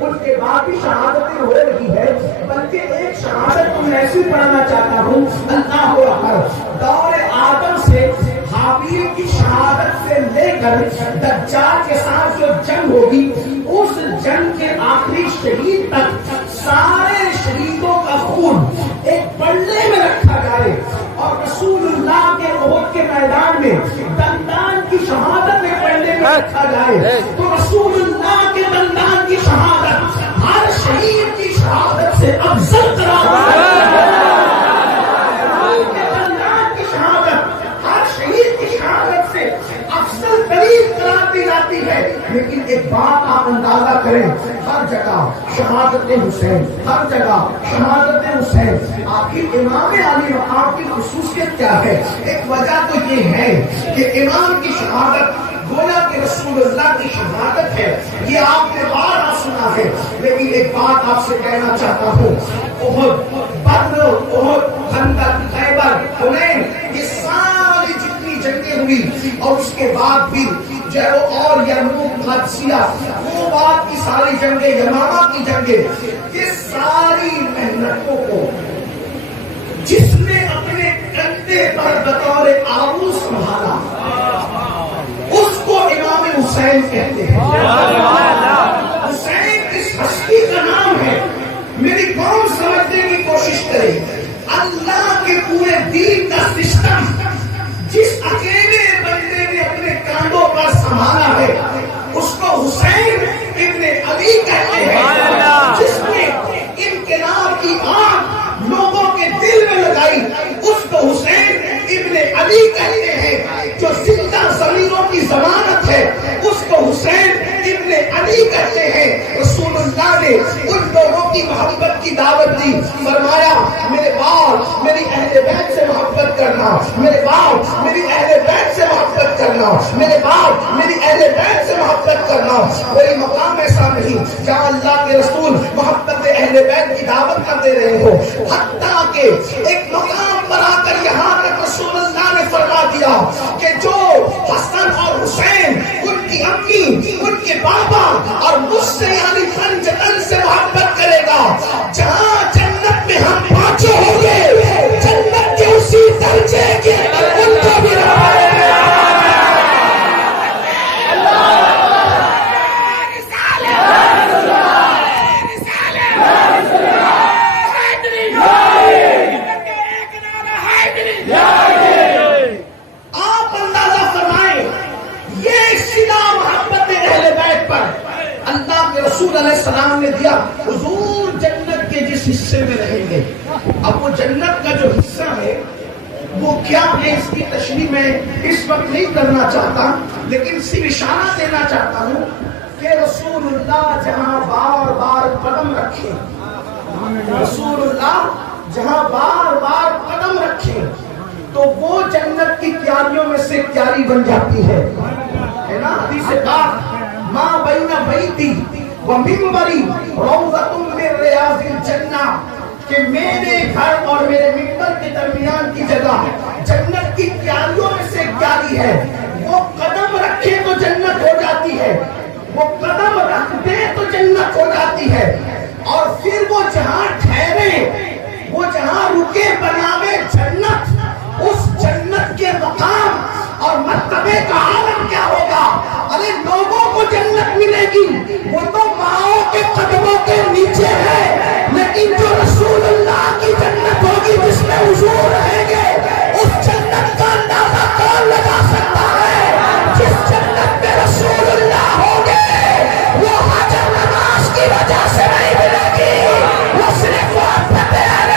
اس کے بعد بھی شہادتیں ہو رہی ہے، بلکہ ایک شہادت میں ایسی پڑھنا چاہتا ہوں، اللہ اکبر، دور آدم سے حابیل کی شہادت سے لے کر دجال کے ساتھ جو جنگ ہوگی، اس جنگ کے آخری شہید تک سارے شہیدوں کا خون ایک پلڑے میں رکھا جائے اور رسول اللہ کے احد کے میدان میں دندان کی شہادت ایک پلڑے میں رکھا جائے، تو رسول اللہ کے دندان کی شہادت ہر شہید کی شہادت سے افضل قرار دی جاتی ہے۔ لیکن ایک بات آپ اندازہ کریں، ہر جگہ شہادت حسین، ہر جگہ شہادت حسین، آخر امام علی مقام کی خصوصیت کیا ہے؟ ایک وجہ تو یہ ہے کہ امام کی شہادت گویا کہ رسول اللہ کی شہادت ہے، یہ آپ نے بار سنا ہے۔ لیکن ایک بات آپ سے کہنا چاہتا ہوں، احد، بدر، احد، خندق، خیبر، حنین، یہ ساری جتنی جنگیں ہوئی اور اس کے بعد بھی جو اور یرموک، قادسیہ، وہ بعد کی ساری جنگیں، یمامہ کی جنگیں، یہ ساری محنتوں کو جس نے اپنے کندھے پر بطور آبو سنبھالا، اس کو امام حسین کہتے ہیں۔ حسین اس ہستی کا نام ہے۔ میری قوم سمجھنے کی کوشش کرے، اللہ کے پورے دین کا سسٹم جس اکیلے بندے نے اپنے کاندھوں پر سنبھالا ہے، اس کو حسین ابن علی کہتے ہیں۔ جس نے انقلاب کی آگ لوگوں کے دل میں لگائی، اس کو حسین ابن علی کہتے ہیں۔ جو زندہ ضمیروں کی ضمانت ہے، اس کو حسین ابن علی کہتے ہیں۔ رسول اللہ نے ان لوگوں کی محبت کی دعوت دی، فرمایا میرے باپ میری اہل بیت سے محبت کرنا، میرے باپ میری اہل بیت سے محبت کرنا، میرے باپ میری اہل بیت سے محبت کرنا۔ کوئی مقام ایسا نہیں جہاں اللہ کے رسول محبت اہل بیت کی دعوت کر دے رہے ہو، حتیٰ کہ ایک مقام پر آ کر یہاں تک رسول اللہ نے فرما دیا کہ جو حسن اور حسین، ان کی امی، ان کے بابا اور مجھ سے یعنی پنجتن سے محبت کرے گا، جہاں جنت میں ہم پانچوں ہوں گے، جنت کے اسی درجے کے ان کو بھی رہا رسول علیہ السلام نے دیا۔ حضور جنت کے جس حصے میں رہیں گے، اب وہ جنت کا جو حصہ ہے وہ کیا ہے، اس کی تشریح میں اس وقت نہیں کرنا چاہتا، لیکن صرف اشارہ دینا چاہتا ہوں کہ رسول اللہ جہاں بار بار قدم رکھے، رسول اللہ جہاں بار بار قدم رکھے تو وہ جنت کی کیاریوں میں سے کیاری بن جاتی ہے نا۔ حدیث پاک ماں بین بیتی ومنبری روضۃ من ریاض الجنہ، کہ میرے گھر اور میرے منبر کے درمیان کی جگہ جنت کی کیاریوں میں سے کیاری ہے۔ وہ قدم رکھے تو جنت ہو جاتی ہے، وہ قدم رکھ دے تو جنت ہو جاتی ہے، اور پھر وہ جہاں ٹھہرے، وہ جہاں رکے بناوے جنت، اس جنت کے مقام اور مرتبے کا عالم کیا ہوگا؟ ارے لوگوں کو جنت ملے گی، وہ تو ماؤں کے قدموں کے نیچے ہے، لیکن جو رسول اللہ کی جنت ہوگی جس میں حضور رہیں گے، اس جنت کا اندازہ کون لگا سکتا ہے؟ جس جنت میں رسول اللہ ہوں گے وہ حجر نماز کی وجہ سے نہیں ملے گی، وہ صرف محبت اہل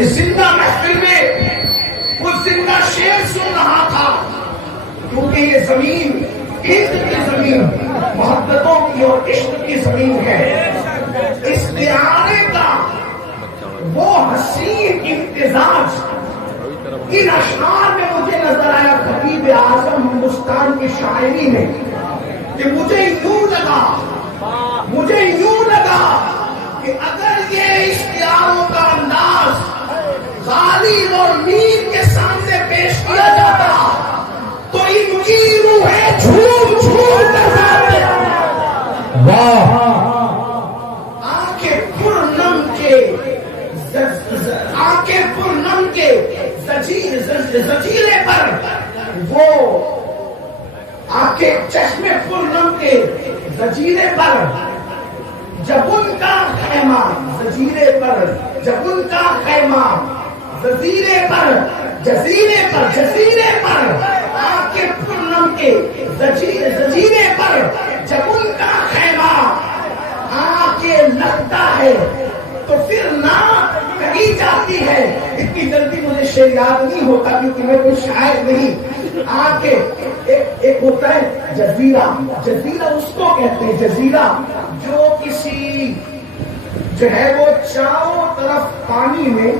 اس زندہ محفل میں وہ زندہ شعر سن رہا تھا، کیونکہ یہ زمین ہند کی زمین محبتوں کی اور عشق کی زمین ہے۔ اس کے آنے کا وہ حسین امتزاج ان اشعار میں مجھے نظر آیا خطیب اعظم ہندوستان کی شاعری میں، کہ مجھے یوں لگا کہ اگر یہ اشتہاروں کا انداز غالب اور میر کے سامنے پیش کیا جاتا تو ان کی روحیں جھوم جھوم کر جاتے۔ واہ! آنکھیں پرنم کے زجیرے پر وہ آنکھیں چشمے پرنم کے زجیرے پر جب ان کا خیمہ جزیرے پر آنکھیں پرنم کے زجیرے پر جب ان کا خیمہ آ کے لگتا ہے تو پھر نہ کہی جاتی ہے۔ اتنی جلدی مجھے شعر یاد نہیں ہوتا کیونکہ میں کوئی شاعر نہیں۔ ایک ہوتا ہے جزیرہ اس کو کہتے ہیں جزیرہ جو کسی جو ہے وہ چاروں طرف پانی میں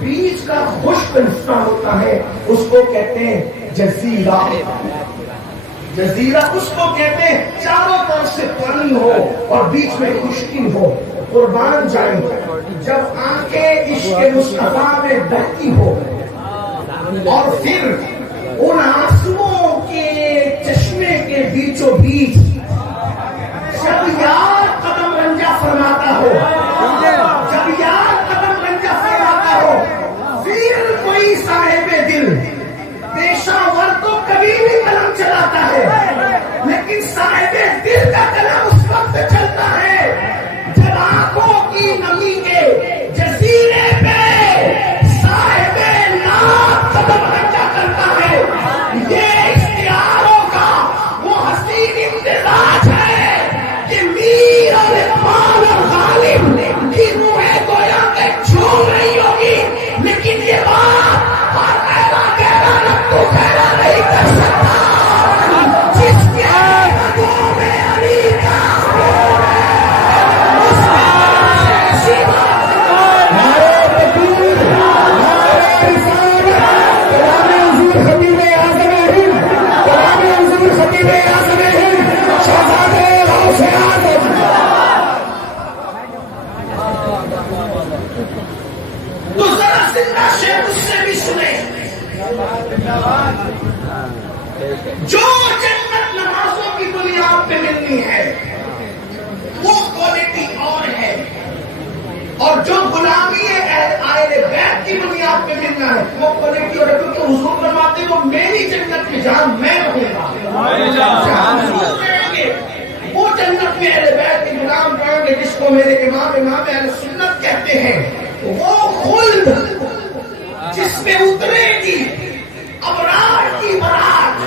بیچ کا خشک حصہ ہوتا ہے، اس کو کہتے ہیں جزیرہ اس کو کہتے ہیں چاروں طرف سے پانی ہو اور بیچ میں خشکی ہو۔ قربان جائیں جب آنکھیں عشق مصطفیٰ میں بہتی ہو اور پھر ان آنسوؤں کے چشمے کے بیچوں بیچ جب یار قدم رنجا فرماتا ہو پھر کوئی صاحب دل پیشہ ور تو کبھی بھی قلم چلاتا ہے، لیکن صاحب دل کا قلم اس وقت چلتا ہے جب آنکھوں کی نمی کے جزیرے پہ صاحب ناز قدم رنجا کرتا ہے۔ یہ اشتہاروں کا وہ حسین امتزاج ہے کہ میر اور اقبال اور غالب کی روحیں گویا کہ جھوم رہی ہوگی، لیکن یہ بات ہر ایسا گہرا نقطہ گہرا نہیں کر سکتا جس کے رگوں میں علی کا خون ہے۔ تو ذرا زندہ شعر اس سے بھی سنیں، جو جنت نمازوں کی بنیاد پہ ملنی ہے وہ کوالٹی اور ہے، اور جو غلامی اہل بیت کی بنیاد پہ ملنا ہے وہ کوالٹی اور ہے، کیونکہ حضور فرماتے وہ میری جنت میں جہاں میں رہوں گا وہ جنت میں اہل بیت کے غلام رہیں گے، جس کو میرے امام اہل سنت کہتے ہیں۔ وہ خلد جس میں اترے گی ابرار کی برات،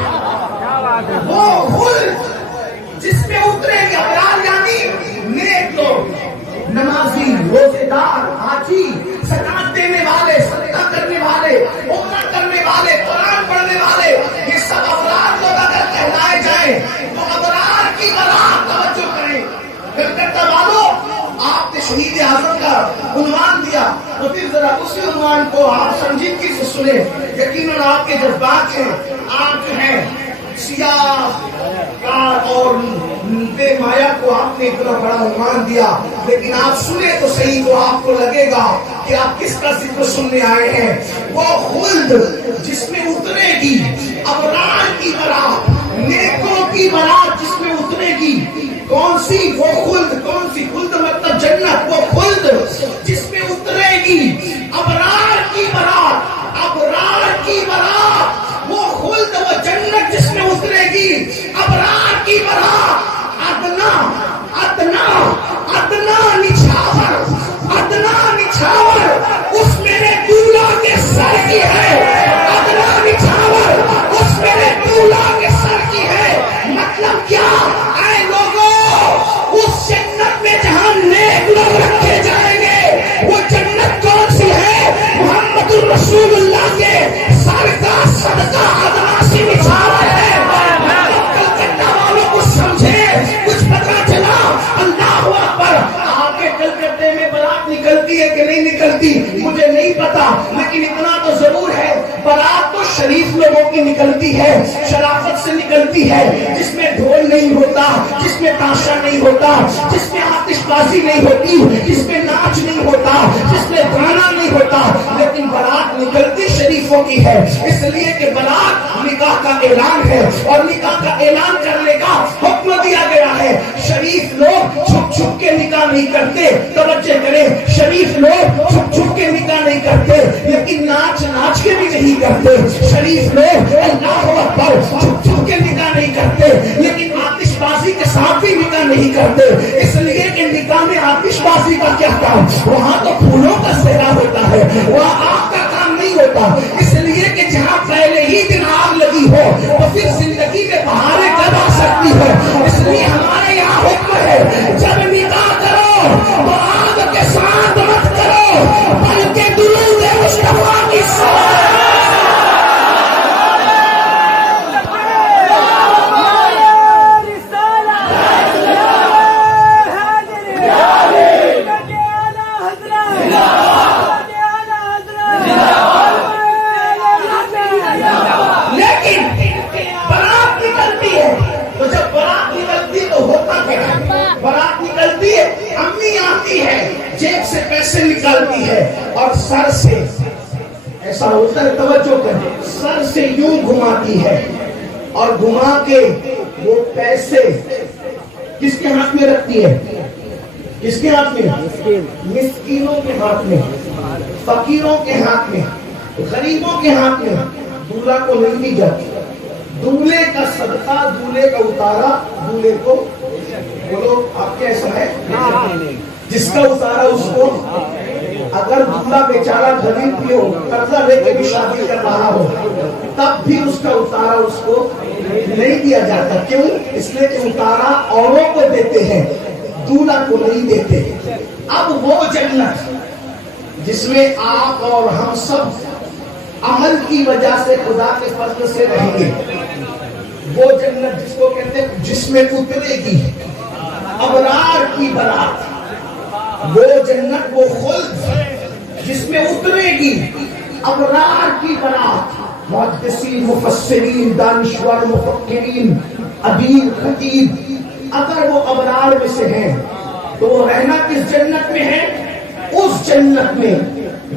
وہ خلد جس میں اترے گی ابرار یعنی نیک لوگ، نمازی، روزے دار، حاجی، زکات دینے والے، صدقہ کرنے والے، عمرہ کرنے والے، قرآن پڑھنے والے، یہ سب ابرار لوگ اگر کہلائے جائیں تو ابرار کی برات توجہ کریں۔ کلکتہ والوں، آپ نے شہید اعظم کا عنوان دیا تو پھر ذرا اسی عنوان کو آپ سنجیدگی سے سنیں۔ یقیناً آپ کے جذبات ہیں، آپ جو ہیں سیاہ اور بے مایا کو آپ نے اتنا بڑا عنوان دیا، لیکن آپ سنیں تو صحیح تو آپ کو لگے گا کہ آپ کس کا ذکر سننے آئے ہیں۔ وہ خلد جس میں اترے گی ابرار کی برات، نیکوں کی برات جس میں اترے گی، کون سی وہ خلد، کون سی خلد مطلب جنت، وہ خلد جس میں اترے گی ابرار کی برات، وہ خلد وہ جنت جس میں اترے گی ابرار کی برات۔ ادنا نچھاور اس میرے دولہا کے سر کی ہے، ادنا نچھاور اس میرے دولہا کے سر کی ہے۔ مطلب کیا؟ اے لوگوں، اس جنت میں جہاں نیک لوگ رکھے جائیں گے وہ جنت کون سی ہے؟ رسول اللہ کے سر کا صدقہ ادنا سے نچھاور ہے. کلکتہ والوں کو سمجھے, کچھ پتا چلا. اللہ اکبر. آگے کلکتے میں بارات نکلتی ہے کہ نہیں نکلتی مجھے نہیں پتا, لیکن اتنا تو ضرور ہے بارات تو شریف لوگوں کی نکلتی ہے, شرافت سے نکلتی ہے, جس میں ڈھول نہیں ہوتا, جس میں تاشا نہیں ہوتا, جس میں آتش بازی نہیں ہوتی, جس میں ناچ نہیں ہوتا, جس میں گانا نہیں ہوتا, لیکن بارات نکلتی شریفوں کی ہے. اس لیے کہ بارات نکاح کا اعلان ہے اور نکاح کا اعلان کرنے کا حکم دیا گیا ہے. شریف لوگ چھپ چھپ کے نکاح نہیں کرتے, توجہ کریں, شریف لوگ چھپ چھپ کے نکاح نہیں کرتے, لیکن ناچ ناچ کے بھی نہیں کرتے. شریف لوگ اللہ اکبر چھپ چھپ کے نکاح نہیں کرتے, لیکن آتش بازی کے ساتھ بھی نکاح نہیں کرتے. اس لیے کہ نکاح میں آتش بازی کا کیا کام, وہاں تو پھولوں کا سیرا ہوتا ہے, وہاں آگ کا کام نہیں ہوتا. اس لیے کہ جہاں پہلے ہی دن آگ لگی ہو تو پھر زندگی میں بہاریں کب آ سکتی ہے. اس لیے ہمارے یہاں حکم ہے جب نکاح کرو تو آگ کے ساتھ مت کرو, بلکہ درود مصطفیٰ کی صلوات. جیب سے پیسے نکالتی ہے اور سر سے ایسا ہوتا ہے, توجہ کریں, سر سے یوں گھماتی ہے اور گھما کے وہ پیسے کس کے ہاتھ میں رکھتی ہے, کس کے ہاتھ میں, مسکینوں کے ہاتھ میں, فقیروں کے ہاتھ میں, غریبوں کے ہاتھ میں. دولہا کو نہیں دی جاتی. دولہے کا صدقہ, دولہے کا اتارا دولہے کو, بولو آپ کے ایسا ہے, جس کا اتارا اس کو, اگر دولہا بیچارہ غریب بھی ہو, قرضہ لے کے بھی شادی کر رہا ہو, تب بھی اس کا اتارا اس کو نہیں دیا جاتا. کیوں؟ اس لیے کہ اتارا اوروں کو دیتے ہیں, دولہا کو نہیں دیتے. اب وہ جنت جس میں آپ اور ہم سب عمل کی وجہ سے خدا کے فضل سے رہیں گے, وہ جنت جس کو کہتے ہیں جس میں اترے گی ابرار کی برات, وہ جنت وہ خلد جس میں اترے گی ابرار کی برات. محدثین, مفسرین, دانشور, مفکرین, ادیب, خطیب, اگر وہ ابرار میں سے ہیں تو وہ رہنا کس جنت میں ہے, اس جنت میں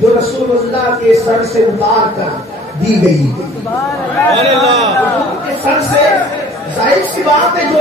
جو رسول اللہ کے سر سے اتار کر دی گئی. سر سے ظاہر سی بات ہے جو